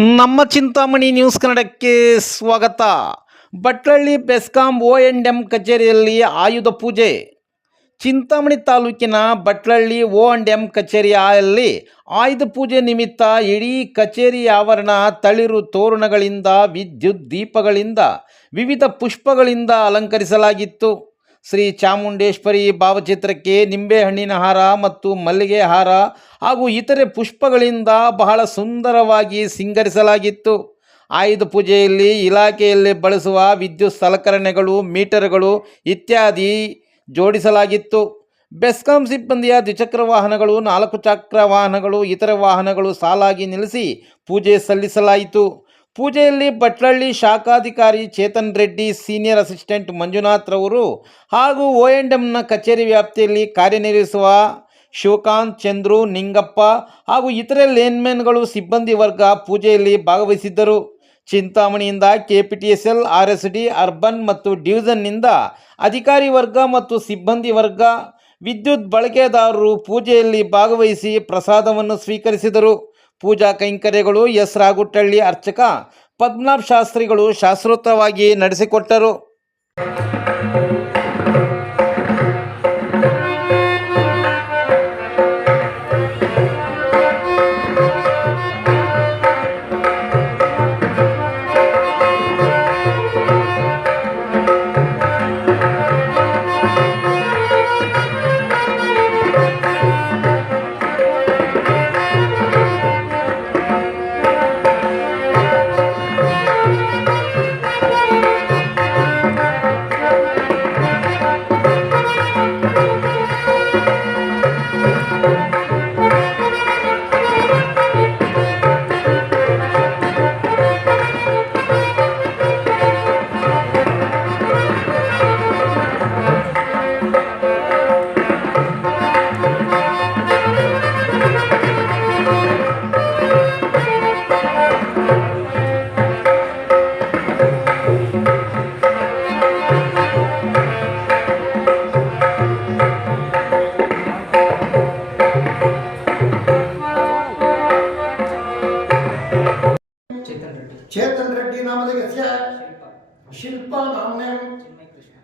ನಮ್ಮ ಚಿಂತಾಮಣಿ ನ್ಯೂಸ್ ಕನ್ನಡಕ್ಕೆ ಸ್ವಾಗತ. Bhatlalli BESCOM O N M ಕಚೇರಿಯಲ್ಲಿ ಆಯುಧ ಪೂಜೆ. ಚಿಂತಾಮಣಿ ತಾಲೂಕಿನ ಭಟ್ಲಳ್ಳಿ ಓ ಅಂಡ್ ಎಂ ಕಚೇರಿಯಲ್ಲಿ ಆಯುಧ ಪೂಜೆ ನಿಮಿತ್ತ ಇಡೀ ಕಚೇರಿ ಆವರಣ ತಳಿರು ತೋರಣಗಳಿಂದ, ವಿದ್ಯುತ್ ದೀಪಗಳಿಂದ, ವಿವಿಧ ಪುಷ್ಪಗಳಿಂದ ಅಲಂಕರಿಸಲಾಗಿತ್ತು. ಶ್ರೀ ಚಾಮುಂಡೇಶ್ವರಿ ಭಾವಚಿತ್ರಕ್ಕೆ ನಿಂಬೆಹಣ್ಣಿನ ಹಾರ ಮತ್ತು ಮಲ್ಲಿಗೆ ಹಾರ ಹಾಗೂ ಇತರೆ ಪುಷ್ಪಗಳಿಂದ ಬಹಳ ಸುಂದರವಾಗಿ ಸಿಂಗರಿಸಲಾಗಿತ್ತು. ಆಯುಧ ಪೂಜೆಯಲ್ಲಿ ಇಲಾಖೆಯಲ್ಲಿ ಬಳಸುವ ವಿದ್ಯುತ್ ಸಲಕರಣೆಗಳು, ಮೀಟರ್ಗಳು ಇತ್ಯಾದಿ ಜೋಡಿಸಲಾಗಿತ್ತು. ಬೆಸ್ಕಾಂ ಸಿಬ್ಬಂದಿಯ ದ್ವಿಚಕ್ರ ವಾಹನಗಳು, ನಾಲ್ಕು ಚಕ್ರ ವಾಹನಗಳು, ಇತರ ವಾಹನಗಳು ಸಾಲಾಗಿ ನಿಲ್ಲಿಸಿ ಪೂಜೆ ಸಲ್ಲಿಸಲಾಯಿತು. ಪೂಜೆಯಲ್ಲಿ ಭಟ್ಲಳ್ಳಿ ಶಾಖಾಧಿಕಾರಿ ಚೇತನ್ ರೆಡ್ಡಿ, ಸೀನಿಯರ್ ಅಸಿಸ್ಟೆಂಟ್ ಮಂಜುನಾಥ್ ರವರು ಹಾಗೂ ಒ ಎನ್ ಎಂನ ಕಚೇರಿ ವ್ಯಾಪ್ತಿಯಲ್ಲಿ ಕಾರ್ಯನಿರ್ವಹಿಸುವ ಶಿವಕಾಂತ್, ಚಂದ್ರು, ನಿಂಗಪ್ಪ ಹಾಗೂ ಇತರೆ ಲೇನ್ಮೆನ್ಗಳು ಸಿಬ್ಬಂದಿ ವರ್ಗ ಪೂಜೆಯಲ್ಲಿ ಭಾಗವಹಿಸಿದ್ದರು. ಚಿಂತಾಮಣಿಯಿಂದ L R S D urban ಮತ್ತು ಡಿವಿಷನ್ನಿಂದ ಅಧಿಕಾರಿ ವರ್ಗ ಮತ್ತು ಸಿಬ್ಬಂದಿ ವರ್ಗ ವಿದ್ಯುತ್ ಬಳಕೆದಾರರು ಪೂಜೆಯಲ್ಲಿ ಭಾಗವಹಿಸಿ ಪ್ರಸಾದವನ್ನು ಸ್ವೀಕರಿಸಿದರು. ಪೂಜಾ ಕೈಂಕರ್ಯಗಳು ಎಸ್ ರಾಗುಟ್ಟಳ್ಳಿ ಅರ್ಚಕ ಪದ್ಮನಾಭ ಶಾಸ್ತ್ರಿಗಳು ಶಾಸ್ತ್ರೋತ್ತವಾಗಿ ನಡೆಸಿಕೊಟ್ಟರು.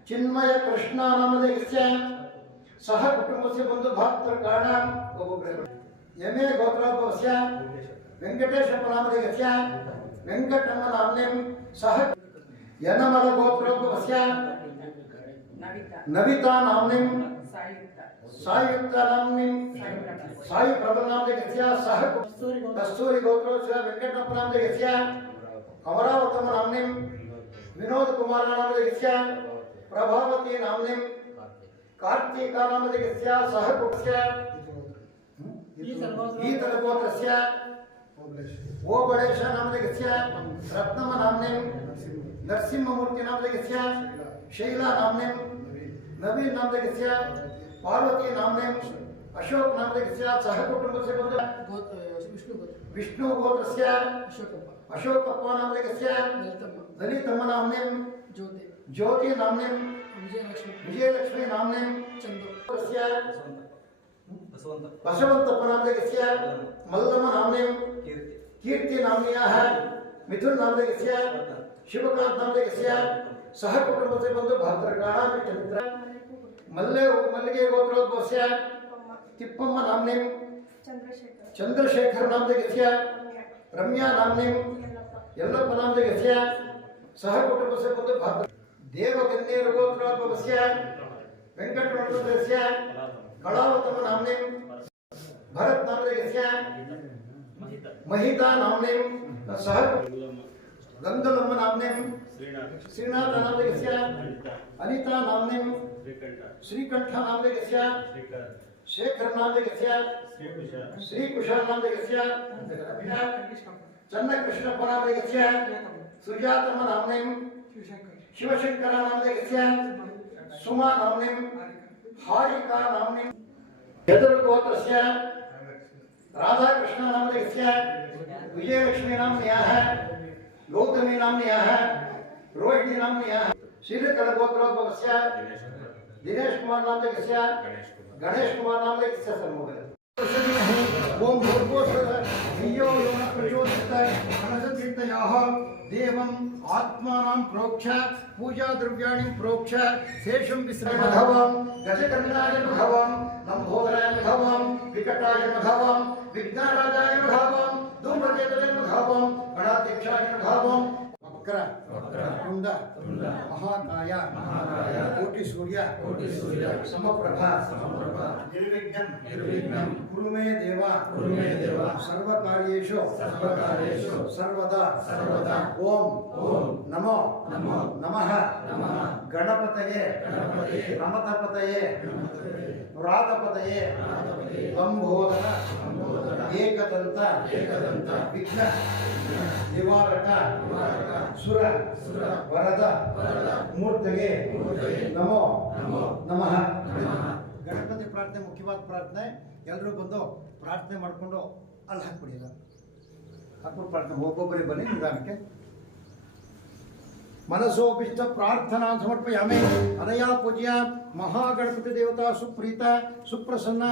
चिन्मय कृष्ण नामधेयस्य सह कुटुम्बस्य बन्धुभातृकाणाम् यमे गोत्रोद्भवस्य वेङ्कटेशप्प नामधेयस्य वेङ्कटरमण नाम्ने सह यनमल गोत्रोद्भवस्य नविता। नाम्ने सायुक्ता। नाम्ने सायु प्रबल नामधेयस्य सह कस्तूरी गोत्रोस्य वेङ्कटप्प नामधेयस्य अमरावतम नाम्नीं विनोद कुमार नामधेयस्य प्रभावती नाम्नीं कार्तिका नामधेयस्य सह कुटस्य ओबळेश रत्नम नाम्नीं नरसिंहमूर्ति नामधेयस्य शैला नाम्नीं नवीन पार्वती नाम्नीं अशोक नामधेयस्य सह कुटुम्बस्य बन्धु विष्णु गोत्रस्य। अशोकप्प। नामधेयस्य ललितम्म। नाम्नीं ज्योति। नाम्नीं विजयलक्ष्मी। नाम्नीं तस्य बसवन्तप्प नामधेयस्य मल्लम्म नाम्नीं कीर्ति। नाम्न्याः मिथुन नामधेयस्य शिवकान्त नामधेयस्य सह कुटुम्बस्य बन्धु भातृकाणां इष्टमित्र मल्ले मल्लिगे गोत्रोद्भवस्य तिप्पम्म। नाम्नीं चंद्रशेखर। चन्द्रशेखर नामधेयस्य रम्या। नाम्नीं यल्लप्प। नामधेयस्य सह कुटुम्बस्य बन्धु भातृ देवकन्येर गोत्रोद्भवस्य वेङ्कटरमणस्य कलावतम नाम्नीं भरत नामधेयस्य महिता नाम्नीं सह गङ्गलम्म नाम्नीं श्रीनाथ नामधेयस्य अनिता नाम्नीं श्रीकण्ठ नामधेयस्य शेखर नामधेयस्य श्रीकुशल नामधेयस्य चन्नकृष्णप्प नामधेयस्य सुजातम नाम्नीं नामधेयस्य सुमा नाम्नीं हारिका नाम्नीं यदुर्गोत्रस्य राधाकृष्ण नामधेयस्य विजयलक्ष्मी नाम्न्याः गौतमी नाम्न्याः रोहिणी नाम्न्याः श्रीकलगोत्रोद्भवस्य दिनेश कुमार नामधेयस्य गणेश कुमार नामधेयस्य सर्वोदय ओम भूर्भुवः धियो यो न प्रचोदयात् पूजयाः देवम् आत्मानां प्रोक्ष पूजाद्रव्याणि प्रोक्ष शेषं विश्रमधवं गजकर्णाय मघवं लम्बोदराय मघवं विकटाय मघवं विघ्नराजाय मघवं धूम्रकेतवे मघवं गणाध्यक्षाय मघवं वक्र कुंड महाकाय कोटि सूर्य कोटि सूर्य समप्रभ। समप्रभ। ವಿಕ್ದಂ ವಿಕ್ದಂ ಕುರುಮೇ દેವಾ ಕುರುಮೇ દેವಾ ಸರ್ವ ಕಾರ್ಯೇಷೋ ಸರ್ವ ಕಾರ್ಯೇಷೋ ಸರ್ವದಾ. ಸರ್ವದಾ. ಓಂ. ಓಂ. ನಮೋ. ನಮೋ. ನಮಃ. ನಮಃ. ಗಣಪತಯೇ. ಗಣಪತಯೇ. ನಮಃ ಗಣಪತಯೇ ವರಾಧಪತಯೇ ಏಕದಂತ. ಏಕದಂತ. ವಿಘ್ನ. ನಿವಾರಕ. ವಿವಾರಕ ಸುರ. ಸುರ. ವರದ. ವರದ. ಮೂರ್ತಯೇ. ಮೂರ್ತಯೇ. ನಮೋ. ನಮೋ. ನಮಃ. ನಮಃ. ಗಣಪತಿ ಪ್ರಾರ್ಥನೆ ಮುಖ್ಯವಾದ ಪ್ರಾರ್ಥನೆ ಎಲ್ಲರೂ ಬಂದು ಪ್ರಾರ್ಥನೆ ಮಾಡಿಕೊಂಡು ಅಲ್ಲಿ ಹಾಕ್ಬಿಡಿ ಎಲ್ಲ. ಹಾಕ್ಬಿಟ್ಟು ಪ್ರಾರ್ಥನೆ ಒಬ್ಬೊಬ್ಬರೇ ಬನ್ನಿ ನಿಧಾನಕ್ಕೆ. ಮನಸ್ಸೋಪಿಷ್ಟ ಪ್ರಾರ್ಥನಾ ಸಮರ್ಪಯಾಮಿ ಅನಯಾ ಪೂಜ್ಯ ಮಹಾಗಣಪತಿ ದೇವತಾ ಸುಪ್ರೀತ ಸುಪ್ರಸನ್ನ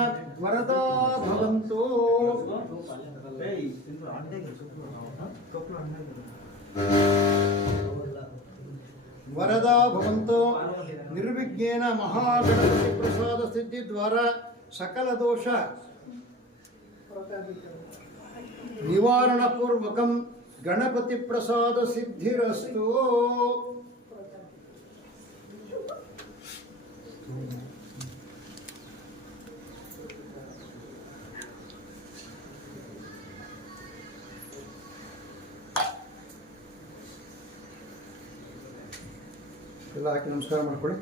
ವರದಾ ಭವಂತು. వరదా భవంతో నిర్విఘ్నేన మహాగణపతి ప్రసాద సిద్ధి ద్వారా సకల దోష నివారణ పూర్వకం గణపతి ప్రసాద సిద్ధిరస్తు. ಎಲ್ಲ ಹಾಕಿ ನಮಸ್ಕಾರ ಮಾಡ್ಕೊಳ್ಳಿ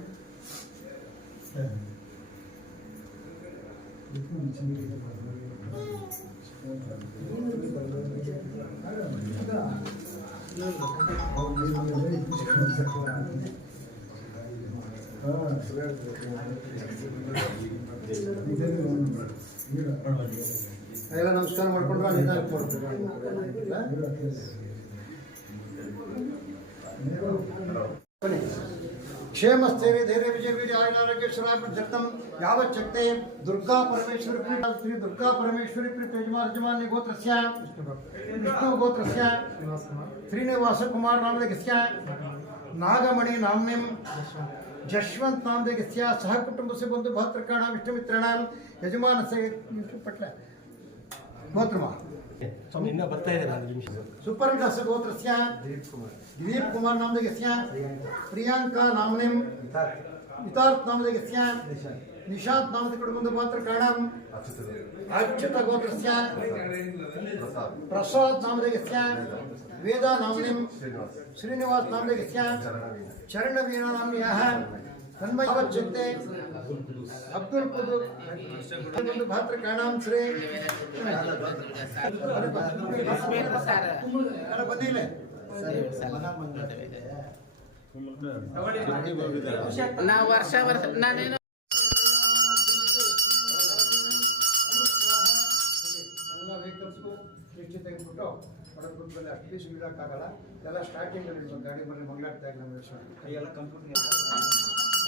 ಎಲ್ಲ ನಮಸ್ಕಾರ ಮಾಡ್ಕೊಂಡ್ರೆ ನಿಧಾನಕ್ಕೆ ಮಾಡ್ತೀರಾ? क्षेमस्तेरे धैर्य विजय वीरायनारकेश्वराय जगतम यावत् शक्ते दुर्गा परमेश्वरी श्री दुर्गा परमेश्वरी पीठ यजमान गोत्रस्य विष्णु गोत्रस्य श्रीनिवास कुमार नामले किस्य नागमणि नाम्निम जशवंत नामले किस्य सह से बंधु भातृकाणाम इष्टमित्राणाम यजमान से पटले मोत्रमा ಒಂದು ನಿಮಿಷ ಸುಪರ್ಣಸ ಗೋತ್ರಸ್ಯ ದಿಲೀಪ್ ಕುಮಾರ್ ನಾಮದೇಗಸ್ಯ ಪ್ರಿಯಾಂಕಾ ನಾಮನಿಂ ವಿತಾರ್ಥ್ ನಾಮದೇಗಸ್ಯ ನಿಶಾಂತ್ ನಾಮದ ಕುಟುಂಬದ ಪಾತ್ರ ಕಾರಣಂ ಅಚ್ಯುತ ಗೋತ್ರಸ್ಯ ಪ್ರಸಾದ್ ನಾಮದೇಗಸ್ಯ ವೇದ ನಾಮನಿಂ ಶ್ರೀನಿವಾಸ್ ನಾಮದೇಗಸ್ಯ ಚರಣವೀರ ನಾಮ್ಯಃ ತನ್ಮಯವಚ್ಯಂತೆ ಅಬ್ದುಲ್ ಕುದುರ್ ಒಂದು ಪಾತ್ರ ಕಾರಣಂ ಶ್ರೀ ಅಲ್ಲ, ಬಂದಿಲ್ಲ ನಾವು ವರ್ಷ ವರ್ಷ ನಾನೇನು ಎಲ್ಲ ವೆಹಿಕಲ್ಸ್ಗೂ ಎಷ್ಟು ತೆಗೆದ್ಬಿಟ್ಟು ಹೊರಗೆ ಬಂದ್ಮೇಲೆ ಅಟ್ಲೀಸ್ಟ್ ಇಡೋಕ್ಕಾಗಲ್ಲ ಎಲ್ಲ ಸ್ಟಾರ್ಟಿಂಗಲ್ಲಿ ಇಡ್ಬೇಕು ಗಾಡಿ ಬರಲಿ ಮಂಗಳಾಗ್ತಾ ಇಲ್ಲ ನಮ್ಮ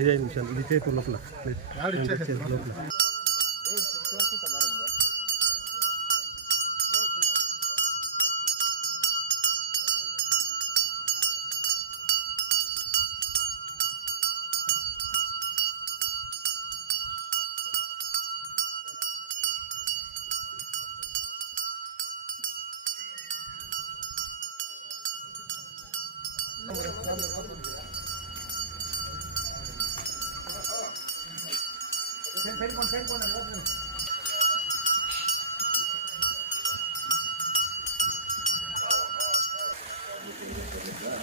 ya misal di cek tulok Gracias. เพ้นคนเพ้นคนอะไรก็เป็น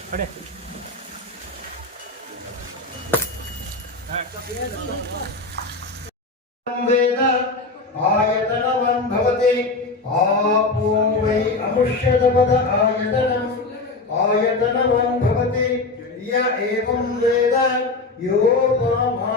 ไปเลย वेद आयतनवं भवति आपो भवति य एवं वेद यो कामा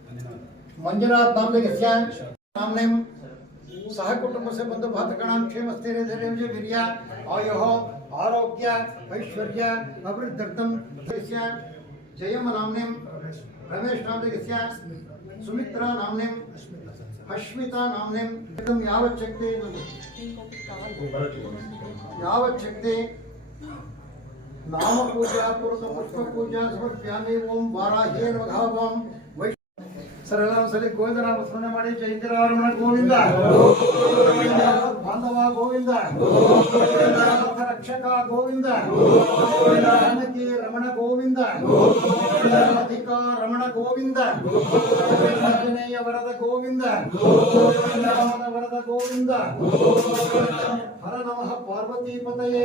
मंजुनाथ नाम नामने सह कुटुंब से बंधु भातगण क्षेम स्थिति वीरिया आयोह आरोग्य ऐश्वर्य अभिवृद्धि जयम नामने रमेश नाम सुमित्रा नामने अश्मिता नामने यावच्छक्ति यावच्छक्ति नाम पूजा पुरुष पुष्प पूजा समर्पयामि ओम बाराहे नमः वै ಸರಳಂ ಸಲಿ ಗೋವಿಂದ ನಾಮ ಸ್ಮರಣೆ ಮಾಡಿ ಜಯ ಇಂದಿರಾರಮಣ ಗೋವಿಂದ ಬಾಂಧವ ಗೋವಿಂದ ಲೋಕ ರಕ್ಷಕ ಗೋವಿಂದ ಜಾನಕಿ ರಮಣ ಗೋವಿಂದ ರಾಧಿಕಾ ರಮಣ ಗೋವಿಂದ ಆಂಜನೇಯ ವರದ ಗೋವಿಂದ ರಾಮನ ವರದ ಗೋವಿಂದ ಹರ ನಮಃ ಪಾರ್ವತಿ ಪತಯೇ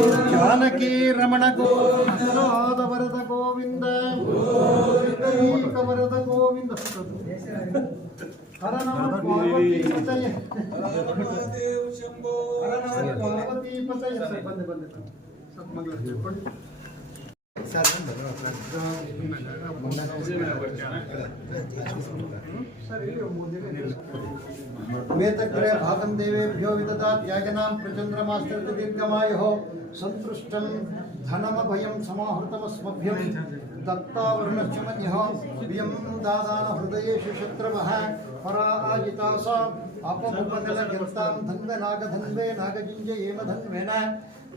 ರಕ್ಷಕ ಗೋವಿಂದ ಜಾನಕಿ ರಮಣ ಗೋವಿಂದ ವರದ ಗೋವಿಂದ ಏಕ ವರದ ಗೋವಿಂದ ಹರ ನಮಃ ಪಾರ್ವತಿ ಪತಯೇ ಹರ ನಮಃ ಪಾರ್ವತಿ ಪತಯೇ ಸರ್, ಬಂದೆ ಬಂದೆ ಸ್ವಲ್ಪ ಮಗ್ಳು ಹಿಡ್ಕೊಂಡು. वेतग्रे भागं देवेभ्यो विददात् याजनां प्रचन्द्रमास्त्रति दीर्घमायुः सन्तुष्टं धनमभयं समाहृतमस्मभ्यं दत्तावरुणश्च मन्यः बियं दादान शत्रवः परा आजितासा धन्वे नागधन्वे नागजिञ्जयेम धन्वेन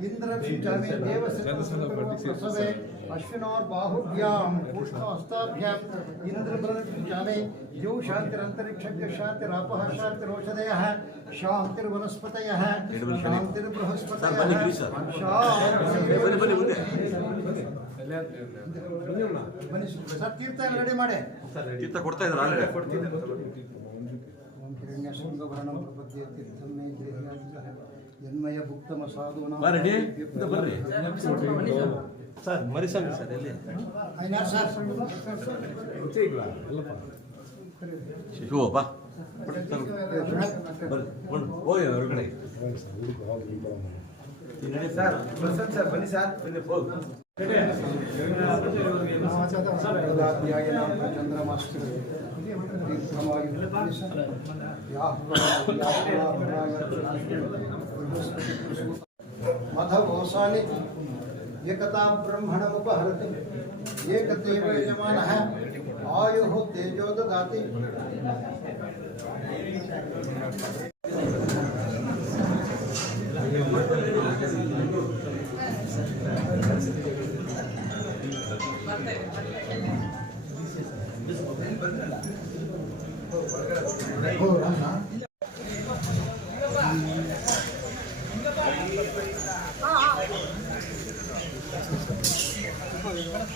ವಿಂದ್ರ ಶುಚಾಮಿ ದೇವಸನ್ನಪತಿಃ ಅಶ್ವಿನಾರ್ ಬಾಹುದ್ಯಾಂ ಕುಷ್ಟಾಸ್ಥಾಭ್ಯಾಂ ವಿಂದ್ರಪ್ರಭು ಚಾಮೆ ಜೋ ಶಾಂತರಂತರಿಕ್ಷಕ್ಯ ಶಾತೆ ರಾಪಹರಾಂತ ಶಾಂತಿರ ವರಸ್ಪತಯಃ ಶಾಂತಿರ ಬ್ರಹ್ಮಸ್ಪತಃ ಸರ್ಪನಿಗ್ರೀ ಸರ್. ಶಾಹ್ ಬೆಲೆ ಬೆಲೆ ಉಣಾ ಮನೀಶ್ ಪ್ರಭು ಸರ್ ಎನ್ಮಯ ಭುಕ್ತಮ ಸಾಧುವನ ಬರ್ರಿ ಬರ್ರಿ. ಸರ್ ಮರಿಸ್ವಾಮಿ ಸರ್ ಎಲ್ಲಿ ಶಿವಪ್ಪ. ಹೋಗಿ ಹೊರಗಡೆ. ಸರ್ ಬನ್ನಿ ಸರ್ ಬನ್ನಿ ಹೋಗಿ. ಚಂದ್ರಮಾಸ್ತಿ मधवोसानि एकता ब्रह्मणमुपहरति एकतेव यजमानः। आयुः तेजो ददाति ಆ